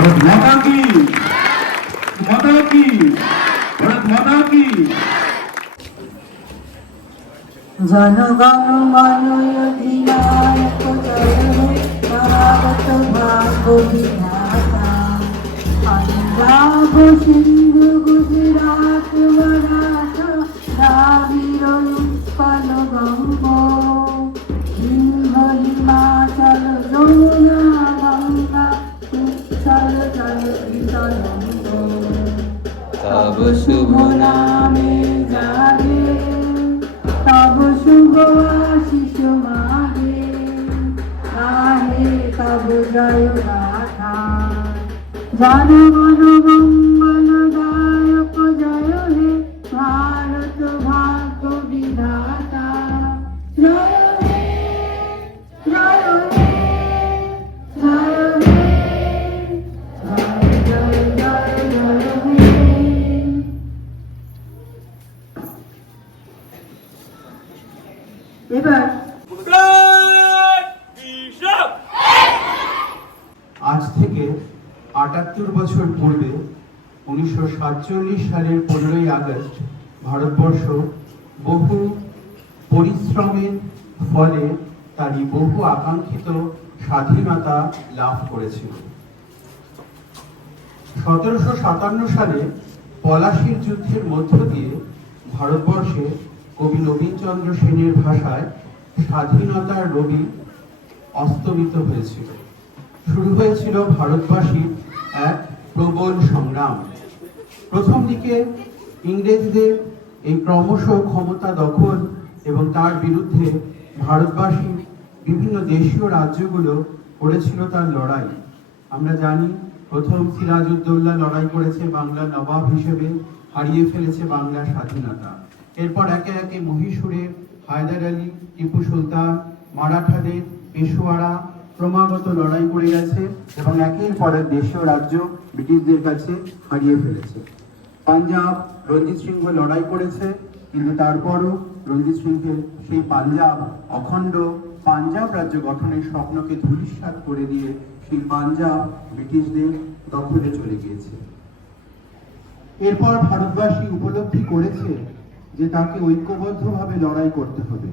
ভারত মাতা কি, মাতা কি, ভারত মাতা কি। জনগণ মন অধিনায়ক জয় হে ভারত ভাগ্য বিধাতা। পাঞ্জাব সিন্ধু গুজরাট মারাঠা দ্রাবিড় উৎকল বঙ্গ, সিংহ হিমাচল যমুনা গঙ্গা উচ্ছল জলধি তরঙ্গ। তব শুভ নামে জাগে, তব শুভ আশিস মাগে, গাহে তব জয় গাথা। জনগণ মঙ্গল দায়ক জয় হে ভারত ভাগ্য বিধাতা। জয় হে, জয় হে, জয় হে, জয় জয় জয় হে। এবার আজ থেকে ৭৮ বছর পূর্বে ১৯৪৭ সালের ১৫ই আগস্ট ভারতবর্ষ বহু পরিশ্রমের ফলে তারই বহু আকাঙ্ক্ষিত স্বাধীনতা লাভ করেছিল। ১৭৫৭ সালে পলাশীর যুদ্ধের মধ্য দিয়ে ভারতবর্ষে কবি নবীনচন্দ্র সেনের ভাষায় স্বাধীনতার রবি অস্তমিত হয়েছিল। শুরু হয়েছিল ভারতবাসীর এক প্রবল সংগ্রাম। প্রথম দিকে ইংরেজদের এই ক্রমশ ক্ষমতা দখল এবং তার বিরুদ্ধে ভারতবাসীর বিভিন্ন দেশীয় রাজ্যগুলো করেছিল তার লড়াই। আমরা জানি প্রথম সিরাজউদ্দৌলা লড়াই করেছে বাংলার নবাব হিসেবে, হারিয়ে ফেলেছে বাংলার স্বাধীনতা। এরপর একে একে মহীশূরের হায়দার আলী, টিপু সুলতান, মারাঠাদের পেশোয়ারা ক্রমাগত লড়াই করে গেছে এবং একের পর এক দেশীয় রাজ্য ব্রিটিশদের কাছে হারিয়ে ফেলেছে। পাঞ্জাব রঞ্জিত সিংহ লড়াই করেছে, কিন্তু তারপরও রঞ্জিত সিংহের সেই পাঞ্জাব অখণ্ড পাঞ্জাব রাজ্য গঠনের স্বপ্নকে ধূলিসাৎ করে দিয়ে সেই পাঞ্জাব ব্রিটিশদের দখলে চলে গিয়েছে। এরপর ভারতবাসী উপলব্ধি করেছে যে তাকে ঐক্যবদ্ধভাবে লড়াই করতে হবে।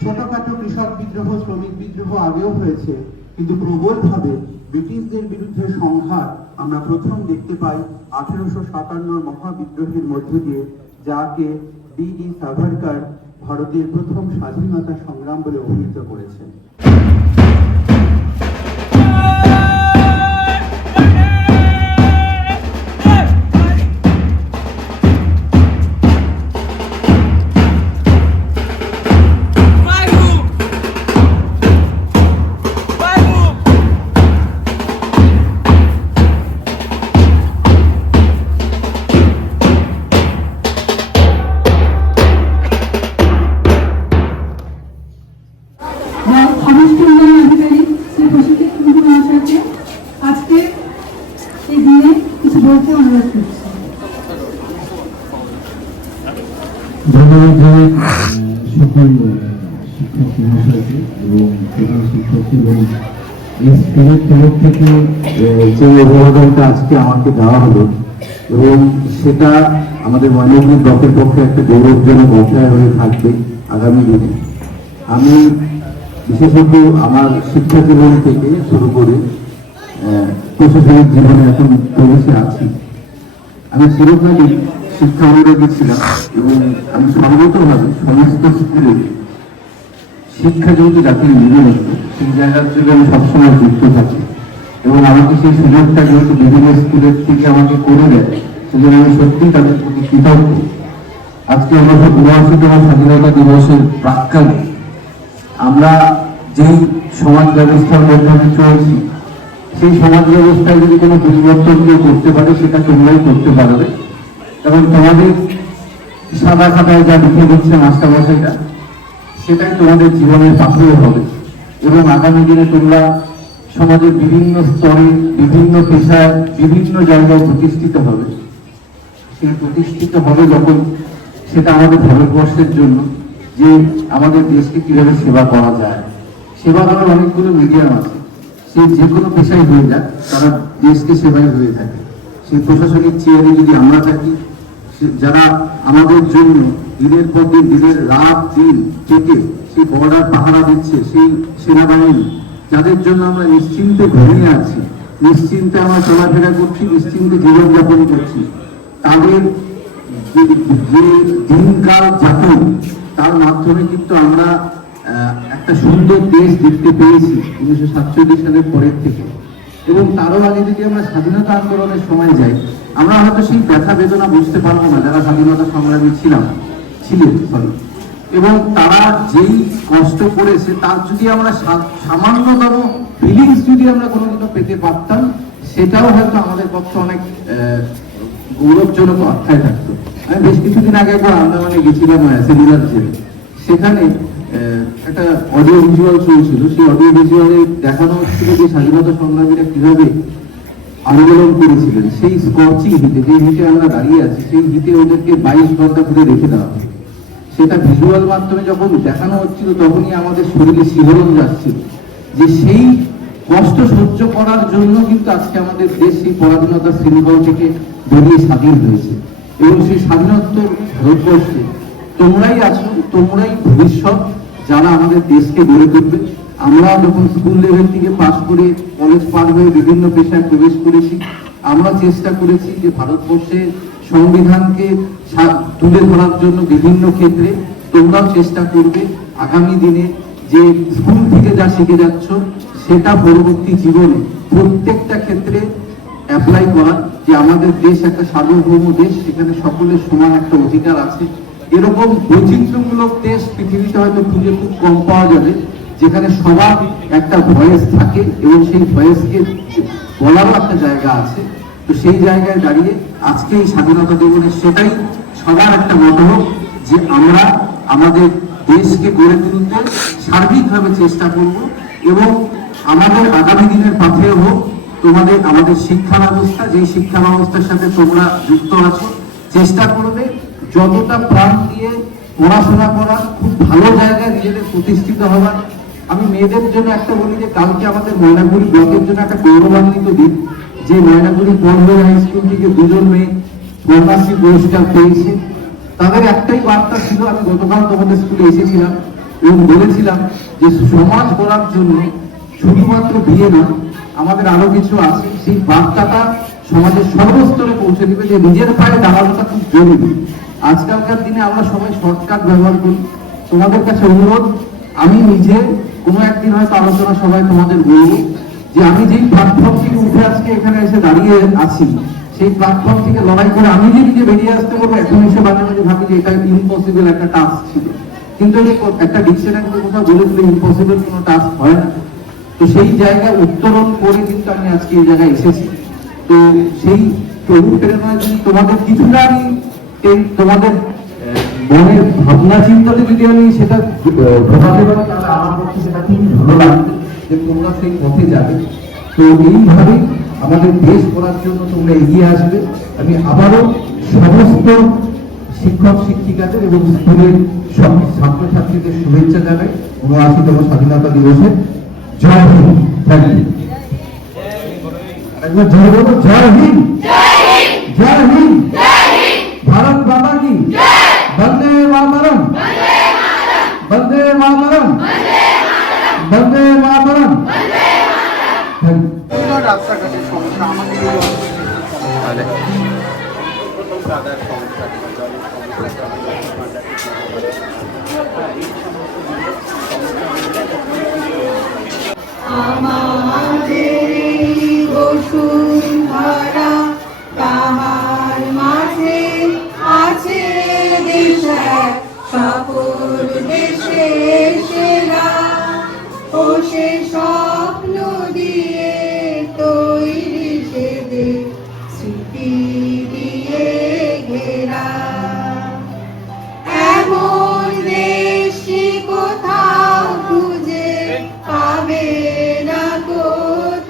ছোটখাটো কৃষক বিদ্রোহ, শ্রমিক বিদ্রোহ আগেও হয়েছে, কিন্তু প্রবলভাবে ব্রিটিশদের বিরুদ্ধে সংঘাত আমরা প্রথম দেখতে পাই 1857 মহাবিদ্রোহের মধ্য দিয়ে, যাকে ডি সাভারকর ভারতের প্রথম স্বাধীনতা সংগ্রাম বলে অভিহিত করেছেন। ধন্যবাদ সকল শিক্ষার্থী মহাশয়কে এবং প্রধান শিক্ষককে এবং এই স্কুলের তরফ থেকে যে অভিবাদনটা আজকে আমাকে দেওয়া হলো এবং সেটা আমাদের ময়নাগুড়ি ব্লকের পক্ষে একটা গৌরবজনক অধ্যায় হয়ে থাকবে আগামী দিনে। আমি বিশেষত আমার শিক্ষা জীবন থেকে শুরু করে প্রশাসনিক জীবনে এখন প্রবেশে আছি। আমি চিরকালই শিক্ষা অনুরাগী ছিলাম এবং আমি সর্বতভাবে সমস্ত স্কুলে শিক্ষা যেহেতু জাতির নিবেদিত, সেই জায়গার জন্য আমি সবসময় যুক্ত থাকি এবং আমাকে সেই সুযোগটা যেহেতু বিভিন্ন স্কুলের থেকে আমাকে করে দেয়, সেজন্য আমি সত্যিই তাদের প্রতি কৃতজ্ঞ। আজকে আমরা ৭৯তম স্বাধীনতা দিবসের প্রাক্কালে আমরা যেই সমাজ ব্যবস্থার মধ্যে আমি চলছি, সেই সমাজ ব্যবস্থায় যদি কোনো পরিবর্তন কেউ করতে পারে সেটা তোমরাই করতে পারবে। এবং তোমাদের সাদা খাতায় যা লিখে দিচ্ছে মাস্টারমশাইটা, সেটাই তোমাদের জীবনের পাথেয় হবে এবং আগামী দিনে তোমরা সমাজের বিভিন্ন স্তরে, বিভিন্ন পেশায়, বিভিন্ন জায়গায় প্রতিষ্ঠিত হবে। সেই প্রতিষ্ঠিত হবে যখন, সেটা আমাদের ভারতবর্ষের জন্য যে আমাদের দেশকে কিভাবে সেবা করা যায়। সেবা করার অনেকগুলো মিডিয়াম আছে, সে যে কোনো পেশায় হয়ে যাক, তারা দেশকে সেবায় হয়ে থাকে। সেই প্রশাসনিক চেয়ারে যদি আমরা থাকি, যারা আমাদের জন্য দিনের পর দিন, দিনের রাত দিন কেটে সেই বর্ডার পাহারা দিচ্ছে, সেই সেনাবাহিনী যাদের জন্য আমরা নিশ্চিন্তে ঘুমিয়ে আছি, নিশ্চিন্তে আমরা চলাফেরা করছি, নিশ্চিন্তে জীবনযাপন করছি, তাদের যে দিনকাল যাপন, তার মাধ্যমে কিন্তু আমরা একটা সুন্দর দেশ দেখতে পেয়েছি 1947 সালের পরের থেকে। এবং তারও আগে যদি আমরা স্বাধীনতা আন্দোলনের সময় যাই, আমরা হয়তো সেই ব্যথা বেদনা বুঝতে পারবো না যারা স্বাধীনতা সংগ্রামী ছিলেন সরি। এবং তারা যেই কষ্ট করেছে তার যদি আমরা সামান্যতম ফিলিংস যদি আমরা কোনোদিনও পেতে পারতাম, সেটাও হয়তো আমাদের পক্ষে অনেক গৌরবজনক অধ্যায় থাকতো। আমি বেশ কিছুদিন আগে একবার আন্দামানে গেছিলাম সেলুলার জেলে, সেখানে একটা অডিও ভিজুয়াল চলছিল। সেই অডিও ভিজুয়ালে দেখানো হচ্ছিল যে স্বাধীনতা সংগ্রামীরা কিভাবে আন্দোলন করেছিলেন সেই স্কচিং হিটে, যে হিটে আমরা দাঁড়িয়ে আছি, সেই হিটে ওদেরকে 22 ঘন্টা ধরে রেখে দেওয়া হয়। সেটা ভিজুয়াল মাধ্যমে যখন দেখানো হচ্ছিল, তখনই আমাদের শরীরে শিহরণ যাচ্ছিল যে সেই কষ্ট সহ্য করার জন্য কিন্তু আজকে আমাদের দেশ সেই পরাধীনতার শৃঙ্খল থেকে বেরিয়ে স্বাধীন হয়েছে। এবং সেই স্বাধীনোত্তর ভারতবর্ষে তোমরাই আছো, তোমরাই ভবিষ্যৎ যারা আমাদের দেশকে গড়ে তুলবে। আমরা যখন স্কুল লেভেল থেকে পাশ করে কলেজ পার হয়ে বিভিন্ন পেশায় প্রবেশ করেছি, আমরা চেষ্টা করেছি যে ভারতবর্ষের সংবিধানকে তুলে ধরার জন্য বিভিন্ন ক্ষেত্রে। তোমরাও চেষ্টা করবে আগামী দিনে যে স্কুল থেকে যা শিখে যাচ্ছ, সেটা পরবর্তী জীবনে প্রত্যেকটা ক্ষেত্রে অ্যাপ্লাই করা, যে আমাদের দেশ একটা সার্বভৌম দেশ, সেখানে সকলের সমান একটা অধিকার আছে। এরকম বৈচিত্র্যমূলক দেশ পৃথিবীতে হয়তো খুঁজে খুব কম পাওয়া যাবে, যেখানে সবার একটা ভয়েস থাকে এবং সেই ভয়েসকে বলারও একটা জায়গা আছে। তো সেই জায়গায় দাঁড়িয়ে আজকে এই স্বাধীনতা দিবসে সেটাই সবার একটা মত হোক যে আমরা আমাদের দেশকে গড়ে তুলতে সার্বিকভাবে চেষ্টা করব। এবং আমাদের আগামী দিনের পাথেয় হোক তোমাদের আমাদের শিক্ষা ব্যবস্থা, যেই শিক্ষা ব্যবস্থার সাথে তোমরা যুক্ত আছো, চেষ্টা করবে যতটা প্রাণ দিয়ে পড়াশোনা করা, খুব ভালো জায়গায় নিজেদের প্রতিষ্ঠিত হওয়ার। আমি মেয়েদের জন্য একটা বলি যে কালকে আমাদের ময়নাগুড়ি ব্লকের জন্য একটা গৌরবান্বিত দিন, যে ময়নাগুড়ি গভর্নমেন্ট হাই স্কুল থেকে 2 মেয়ে কন্যাশ্রী পুরস্কার পেয়েছে। তাদের একটাই বার্তা ছিল, আমি গতকাল তোমাদের স্কুলে এসেছিলাম এবং বলেছিলাম যে সমাজ গড়ার জন্য শুধুমাত্র বিয়ে না, আমাদের আরো কিছু আছে। সেই বার্তাটা সমাজের সর্বস্তরে পৌঁছে দিবে যে নিজের পায়ে দাঁড়ানোটা খুব জরুরি। আজকালকার দিনে আমরা সবাই শর্টকাট ব্যবহার করি। তোমাদের কাছে অনুরোধ, আমি নিজে কোনো একদিন হয়তো আলোচনা সবাই তোমাদের বলবো যে আমি যেই প্ল্যাটফর্ম থেকে উঠে আজকে এখানে এসে দাঁড়িয়ে আছি, সেই প্ল্যাটফর্ম থেকে লড়াই করে আমি যে নিজে বেরিয়ে আসতে পারবো, এখন এসে মাঝে মাঝে ভাবি যে এটা ইম্পসিবল একটা টাস্ক ছিল। কিন্তু একটা ডিকশনারিতে কোথাও বলেছিল ইম্পসিবল কোনো টাস্ক হয় না। তো সেই জায়গায় উত্তরণ করে কিন্তু আমি আজকে এই জায়গায় এসেছি। তো সেই অনুপ্রেরণা যদি তোমাদের কিছুটা আমি তোমাদের মনের ভাবনা চিন্তাতে যদি আমি সেটা ঢোকাতে পারি, তাহলে আমার পক্ষে সেটা খুবই ভালো লাগবে যে তোমরা সেই পথে যাবে। তো এইভাবে আমাদের দেশ করার জন্য তোমরা এগিয়ে আসবে। আমি আবারও সমস্ত শিক্ষক শিক্ষিকাদের এবং স্কুলের সব ছাত্রছাত্রীদের শুভেচ্ছা জানাই ৭৯তম স্বাধীনতা দিবসে। জয় হিন্দ। Thank you. একবার জয় বলো, জয় হিন্দ, জয় হিন্দ, ভারত মাতা কি, বন্দে মাতরম, বন্দে মাতরম, বন্দে মাতরম। রাস্তাঘাটের সমস্যা আমাদের আমাদের বসুন্ধরা, তাহার মাঝে আছে দেশ এক, সকল দেশে সেরা। ও সে স্বপ্ন দিয়ে তৈরি সে দেশ, স্মৃতি দিয়ে ঘেরা। এমন দেশ কোথাও খুঁজে পাবে না গো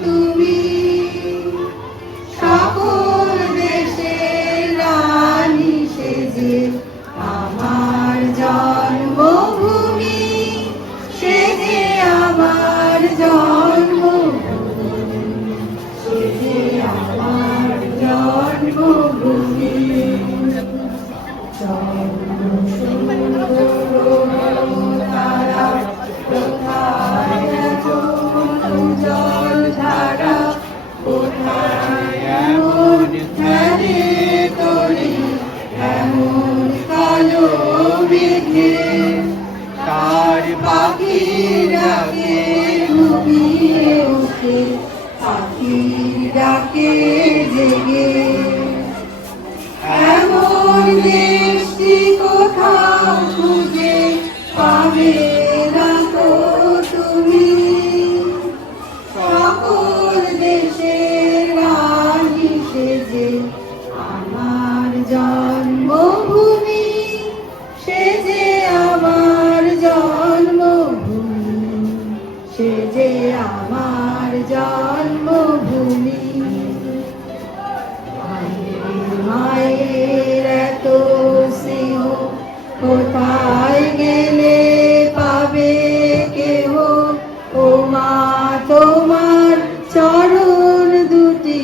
তুমি, সকল দেশের রানী সেজে আমার জন্মভূমি, সেজে আমার জন্মভূমি। তারা কোথায় জল ধারা কোথায় এমন খেলে তোরে এমন কালো মেঘে তার পাখির ডাকে ঘুমিয়ে ওঠে পাখির ডাকে জেগে এমন দেশটি কোথাও খুঁজে পাবে না তো তুমি সকল দেশের রানী সেজে আমার জন্মভূমি সেজে আমার জন্মভূমি সেজে আমার জন্মভূমি মায়ের এত স্নেহ কোথায় গেলে পাবে কেহ ও মা তোমার চরণ দুটি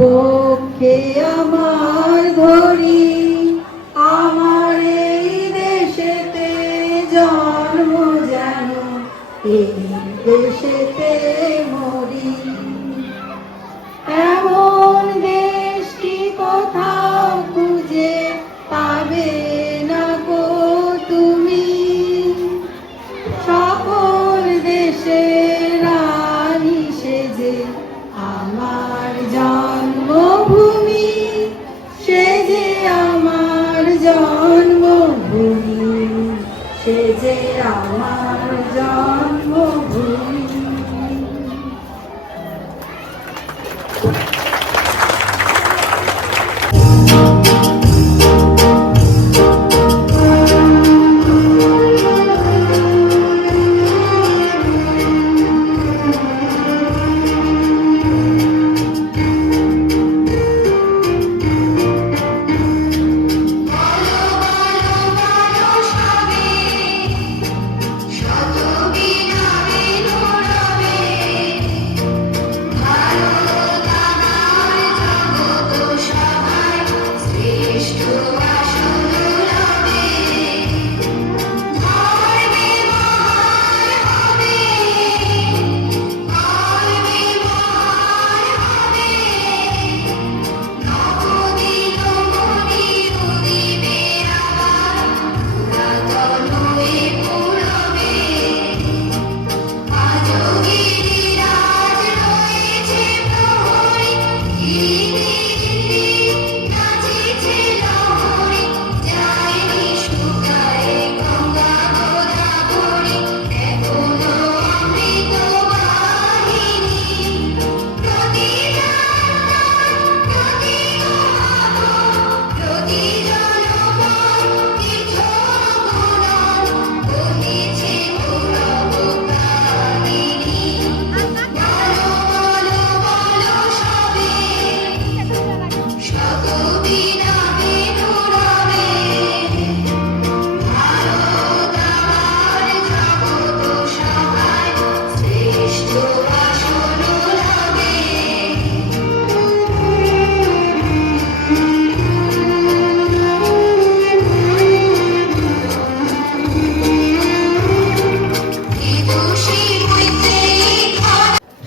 বক্ষে আমার ধরি আমার এই দেশেতে জন্ম যেন এই দেশেতে মরি এমন দেশটি কোথাও খুঁজে পাবে না গো তুমি সকল দেশের রানী সেজে আমার জন্মভূমি সেজে আমার জন্মভূমি সেজে আমার জন্মভূমি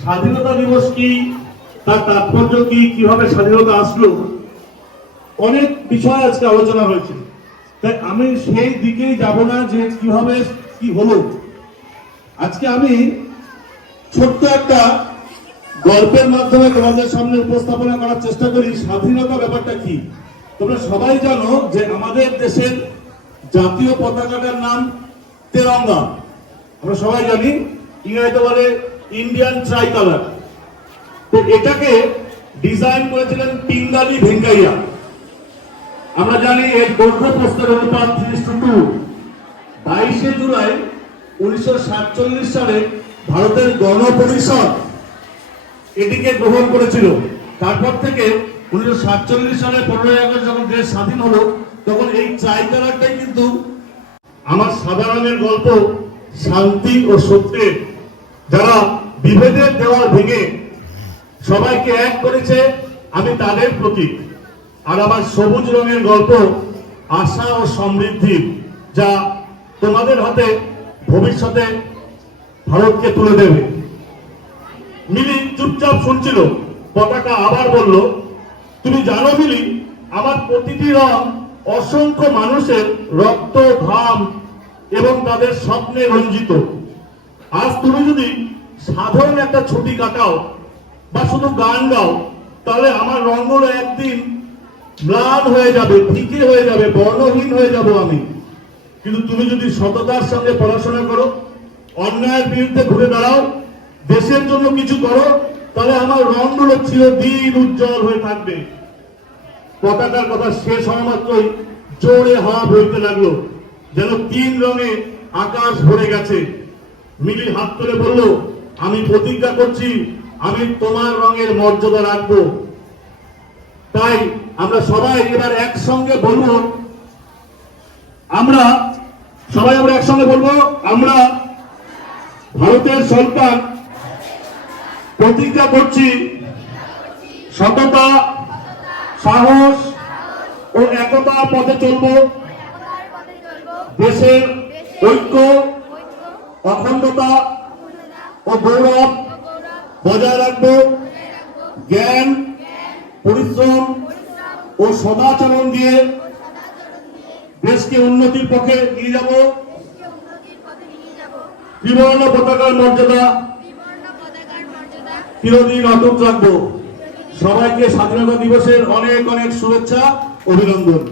স্বাধীনতা দিবস কি, তার তাৎপর্য কি, কিভাবে স্বাধীনতা আসলো, অনেক বিষয় আজকে আলোচনা হয়েছে। তাই আমি সেই দিকেই যাব না যে কিভাবে কি হলো। আজকে আমি ছোট্ট একটা গল্পের মাধ্যমে তোমাদের সামনে উপস্থাপনা করার চেষ্টা করি স্বাধীনতা ব্যাপারটা কি। তোমরা সবাই জানো যে আমাদের দেশের জাতীয় পতাকাটার নাম তেরঙ্গা। আমরা সবাই জানি, ইংরেজিতে বলে ইন্ডিয়ান ট্রাইকালার। তো এটাকে ডিজাইন করেছিলেন পিঙ্গালি ভেঙ্কাইয়া। আমরা জানি এর দৈর্ঘ্য প্রস্থের অনুপাত 3:2। 22শে জুলাই 1947 সালে ভারতের গণপরিষদ এটিকে গ্রহণ করেছিল। তারপর থেকে 1947 সালে 15ই আগস্ট যখন দেশ স্বাধীন হলো, তখন এই ট্রাইকালারটাই কিন্তু আমার সাদা রঙের গল্প শান্তি ও সত্যের, যারা বিভেদের দেওয়াল ভেঙে সবাইকে এক করেছে, আমি তাদের প্রতীক। আর আমার সবুজ রঙের গল্প আশা ও সমৃদ্ধির, যা তোমাদের হাতে ভবিষ্যতে ভারতকে তুলে দেবে। মিলি চুপচাপ শুনছিল। পতাকা আবার বলল, তুমি জানো মিলি, আমার প্রতিটি রং অসংখ্য মানুষের রক্ত, ঘাম এবং তাদের স্বপ্নে রঞ্জিত। আজ তুমি যদি সাধারণ একটা ছুটি কাটাও বা শুধু গান গাও, তাহলে আমার রঙগুলো একদিন ম্লান হয়ে যাবে, ফিকে হয়ে যাবে, বর্ণহীন হয়ে যাব আমি। কিন্তু তুমি যদি সততার সঙ্গে পড়াশোনা করো, অন্যায়ের বিরুদ্ধে ঘুরে দাঁড়াও, দেশের জন্য কিছু করো, তাহলে আমার রঙগুলো চিরদিন উজ্জ্বল হয়ে থাকবে। পতাকার কথা শেষ হওয়া মাত্রই জোরে হাওয়া বইতে লাগলো, যেন 3 রঙে আকাশ ভরে গেছে। মিলি হাত তুলে বলল, আমি প্রতিজ্ঞা করছি, আমি তোমার রঙের মর্যাদা রাখবো। তাই আমরা সবাই এবার একসঙ্গে বলবো, আমরা একসঙ্গে বলবো, আমরা ভারতের সন্তান প্রতিজ্ঞা করছি সততা, সাহস ও একতার পথে চলব, দেশের ঐক্য, অখণ্ডতা ও গৌরব বজায় রাখব, জ্ঞান, পরিশ্রম ও সদাচরণ দিয়ে দেশকে উন্নতির পথে নিয়ে যাব। ত্রিবর্ণ পতাকার মর্যাদা চিরদিন অটুট রাখবো। সবাইকে স্বাধীনতা দিবসের অনেক অনেক শুভেচ্ছা, অভিনন্দন।